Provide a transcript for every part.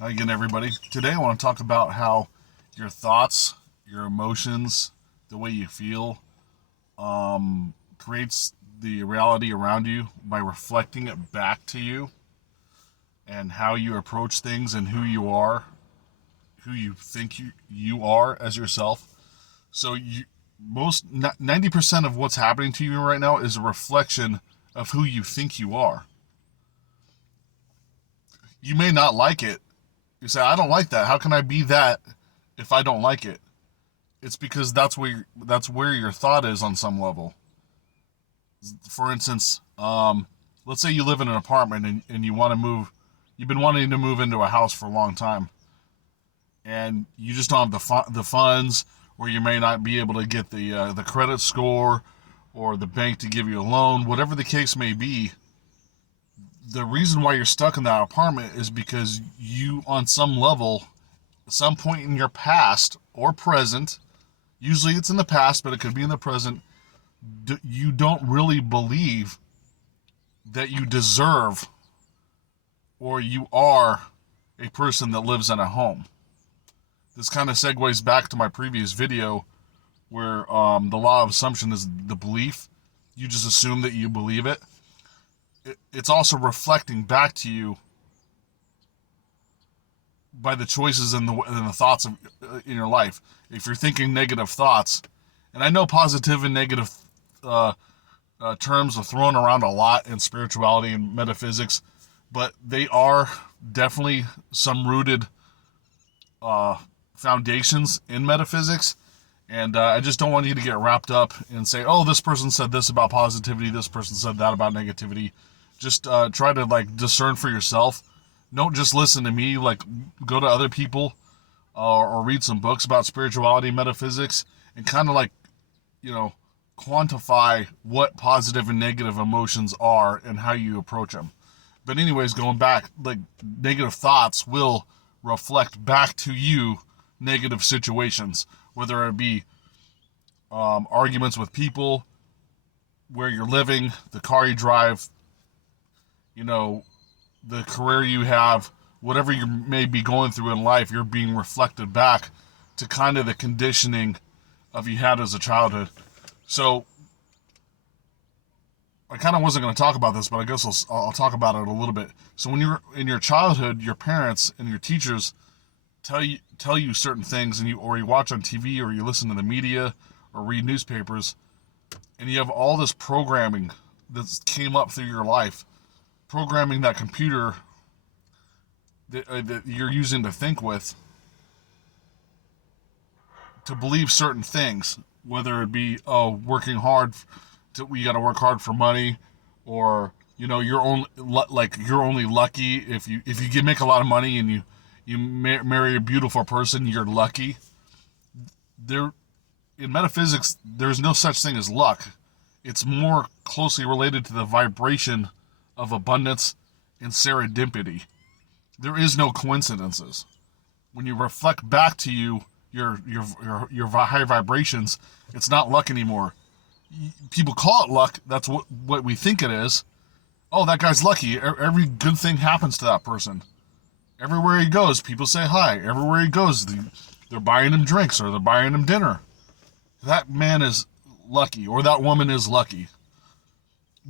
Hi again, everybody. Today I want to talk about how your thoughts, your emotions, the way you feel, creates the reality around you by reflecting it back to you, and how you approach things and who you are, who you think you are as yourself. So you most 90% of what's happening to you right now is a reflection of who you think you are. You may not like it. You say, I don't like that. How can I be that if I don't like it? It's because that's where your thought is on some level. For instance, let's say you live in an apartment and you want to move. You've been wanting to move into a house for a long time, and you just don't have the funds, or you may not be able to get the credit score, or the bank to give you a loan. Whatever the case may be, the reason why you're stuck in that apartment is because you, on some level, some point in your past or present, usually it's in the past, but it could be in the present, you don't really believe that you deserve or you are a person that lives in a home. This kind of segues back to my previous video where the law of assumption is the belief. You just assume that you believe it. It's also reflecting back to you by the choices and the thoughts in your life. If you're thinking negative thoughts, and I know positive and negative uh, terms are thrown around a lot in spirituality and metaphysics, but they are definitely some rooted uh, foundations in metaphysics. And I just don't want you to get wrapped up and say, "Oh, this person said this about positivity. This person said that about negativity." Just try to like discern for yourself. Don't just listen to me. Like, go to other people or read some books about spirituality, metaphysics, and kind of like, you know, quantify what positive and negative emotions are and how you approach them. But anyways, going back, like, negative thoughts will reflect back to you negative situations, whether it be arguments with people, where you're living, the car you drive, you know, the career you have, whatever you may be going through in life, you're being reflected back to kind of the conditioning of you had as a childhood. So I kind of wasn't going to talk about this, but I guess I'll talk about it a little bit. So when you're in your childhood, your parents and your teachers tell you certain things, and you watch on TV, or you listen to the media, or read newspapers, and you have all this programming that came up through your life, programming that computer that you're using to think with, to believe certain things, whether it be, oh, working hard, you got to work hard for money, or you're only lucky if you make a lot of money, and you marry a beautiful person, you're lucky. There, in metaphysics, there's no such thing as luck. It's more closely related to the vibration of abundance and serendipity. There is no coincidences. When you reflect back to you your high vibrations, it's not luck anymore. People call it luck. That's what we think it is. Oh, that guy's lucky. Every good thing happens to that person. Everywhere he goes, people say hi. Everywhere he goes, they're buying him drinks, or they're buying him dinner. That man is lucky, or that woman is lucky.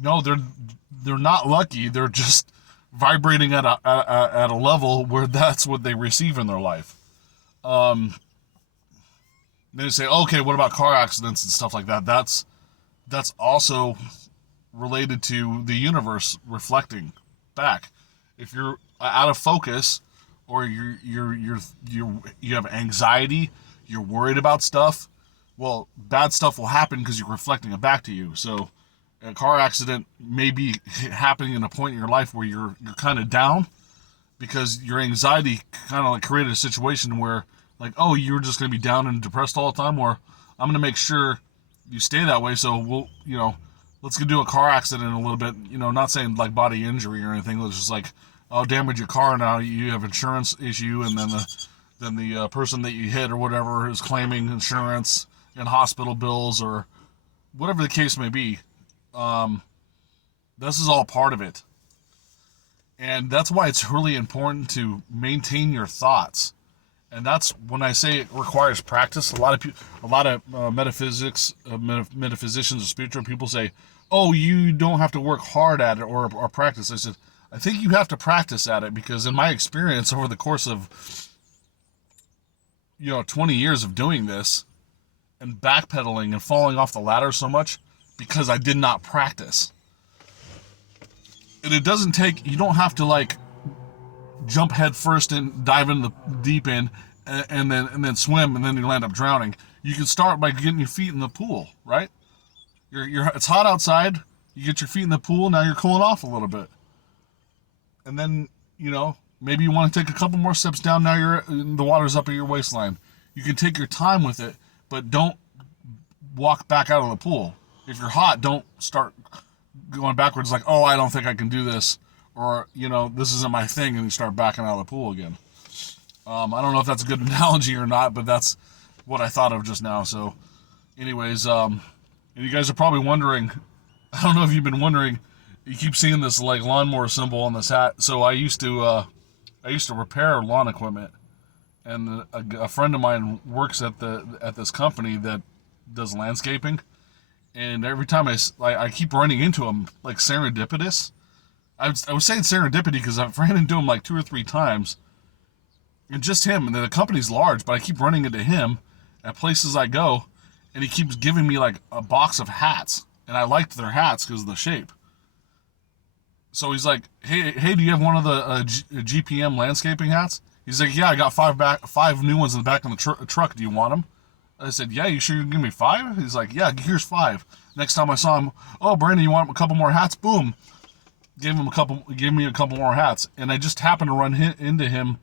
No, they're not lucky. They're just vibrating at a level where that's what they receive in their life. Um, then you say, okay, what about car accidents and stuff like that? That's also related to the universe reflecting back. If you're out of focus, or you have anxiety, you're worried about stuff, well, bad stuff will happen because you're reflecting it back to you. So a car accident may be happening in a point in your life where you're kind of down, because your anxiety kind of like created a situation where, like, oh, you're just going to be down and depressed all the time, or I'm going to make sure you stay that way. So let's go do a car accident in a little bit. Not saying like body injury or anything. It's just like, oh, damage your car, now you have insurance issue, and then the person that you hit or whatever is claiming insurance and hospital bills, or whatever the case may be. This is all part of it. And that's why it's really important to maintain your thoughts. And that's when I say it requires practice. A lot of people, a lot of metaphysicians or spiritual people say, "Oh, you don't have to work hard at it or practice." I said, I think you have to practice at it, because in my experience over the course of 20 years of doing this and backpedaling and falling off the ladder so much because I did not practice. And it doesn't take, you don't have to like jump head first and dive in the deep end and then swim and then you land up drowning. You can start by getting your feet in the pool, right? It's hot outside. You get your feet in the pool. Now you're cooling off a little bit, and then maybe you want to take a couple more steps down. Now the water's up at your waistline. You can take your time with it, but don't walk back out of the pool. If you're hot, don't start going backwards like, oh, I don't think I can do this, or this isn't my thing, and you start backing out of the pool again. I don't know if that's a good analogy or not, but that's what I thought of just now. So anyways, and you guys are probably wondering, I don't know if you've been wondering, you keep seeing this like lawnmower symbol on this hat. So I used to repair lawn equipment, and a friend of mine works at this company that does landscaping, and every time I keep running into him, like serendipitous. I was saying serendipity because I've ran into him like 2 or 3 times, and just him. And the company's large, but I keep running into him at places I go, and he keeps giving me like a box of hats, and I liked their hats because of the shape. So he's like, hey, do you have one of the GPM landscaping hats? He's like, yeah, I got 5 new ones in the back of the truck. Do you want them? I said, yeah, you sure you can give me 5? He's like, yeah, here's 5. Next time I saw him, oh, Brandon, you want a couple more hats? Boom. Gave me a couple more hats. And I just happened to run into him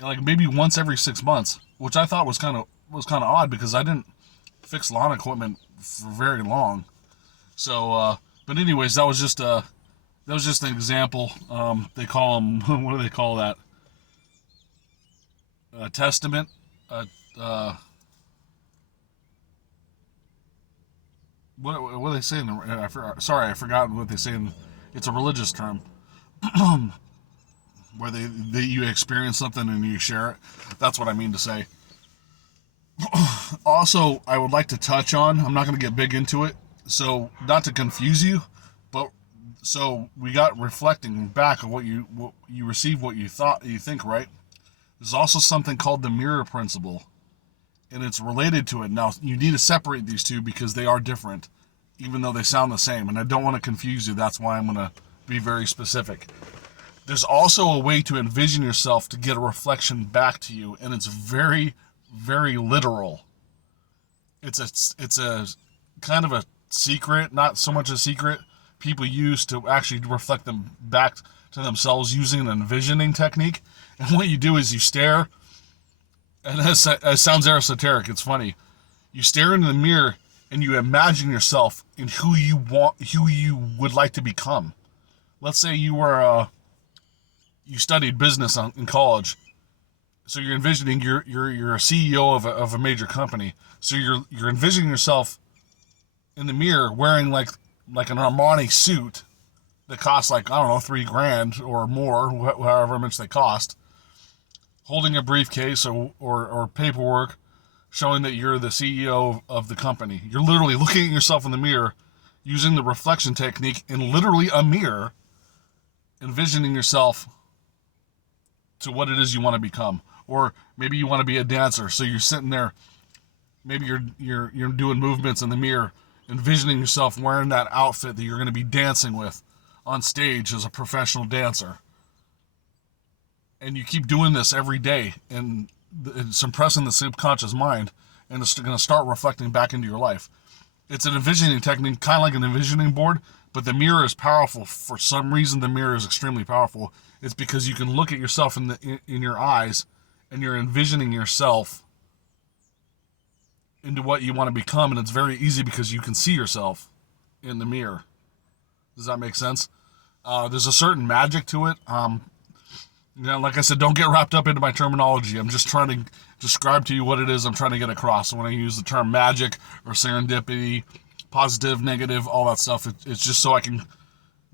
like maybe once every 6 months, which I thought was kind of odd because I didn't fix lawn equipment for very long. So, but anyways, that was just an example. They call them, what do they call that? A testament. What do they say? I forgot what they say. It's a religious term where you experience something and you share it. That's what I mean to say. Also, I would like to touch on, I'm not going to get big into it, so not to confuse you, but so we got reflecting back on what you receive, what you think, right? There's also something called the mirror principle, and it's related to it. Now, you need to separate these two because they are different, even though they sound the same, and I don't want to confuse you. That's why I'm going to be very specific. There's also a way to envision yourself to get a reflection back to you, and it's very, very literal. It's a kind of a secret, not so much a secret, people use to actually reflect them back to themselves using an envisioning technique. And what you do is you stare, and it sounds esoteric, it's funny. You stare into the mirror and you imagine yourself in who you would like to become. Let's say you studied business in college. So you're envisioning you're a CEO of a major company. So you're envisioning yourself in the mirror wearing like an Armani suit that costs like, I don't know, $3,000 or more, however much they cost, holding a briefcase or paperwork showing that you're the CEO of the company. You're literally looking at yourself in the mirror using the reflection technique in literally a mirror, envisioning yourself to what it is you want to become. Or maybe you want to be a dancer, so you're sitting there, maybe you're doing movements in the mirror, envisioning yourself wearing that outfit that you're going to be dancing with on stage as a professional dancer. And you keep doing this every day, and it's impressing the subconscious mind, and it's going to start reflecting back into your life. It's an envisioning technique, kind of like an envisioning board, but the mirror is powerful. For some reason, the mirror is extremely powerful. It's because you can look at yourself in your eyes, and you're envisioning yourself into what you want to become, and it's very easy because you can see yourself in the mirror. Does that make sense? There's a certain magic to it. Like I said, don't get wrapped up into my terminology. I'm just trying to describe to you what it is I'm trying to get across. So when I use the term magic or serendipity, positive, negative, all that stuff, it's just so I can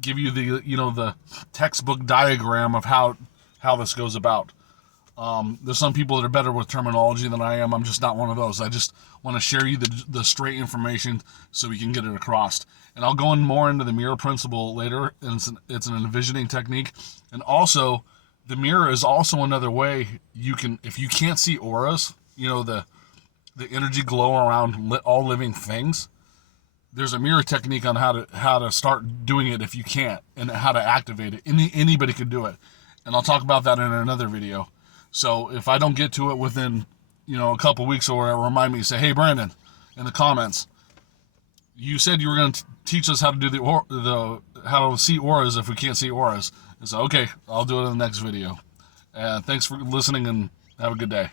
give you the the textbook diagram of how this goes about. There's some people that are better with terminology than I am. I'm just not one of those. I just want to share you the straight information so we can get it across. And I'll go in more into the mirror principle later. And it's an envisioning technique. And also, the mirror is also another way you can, if you can't see auras, the energy glow around all living things. There's a mirror technique on how to start doing it if you can't, and how to activate it. Anybody can do it. And I'll talk about that in another video. So if I don't get to it within, a couple weeks or whatever, remind me, say, hey, Brandon, in the comments, you said you were going to teach us how to do how to see auras if we can't see auras. And so, okay, I'll do it in the next video. Thanks for listening, and have a good day.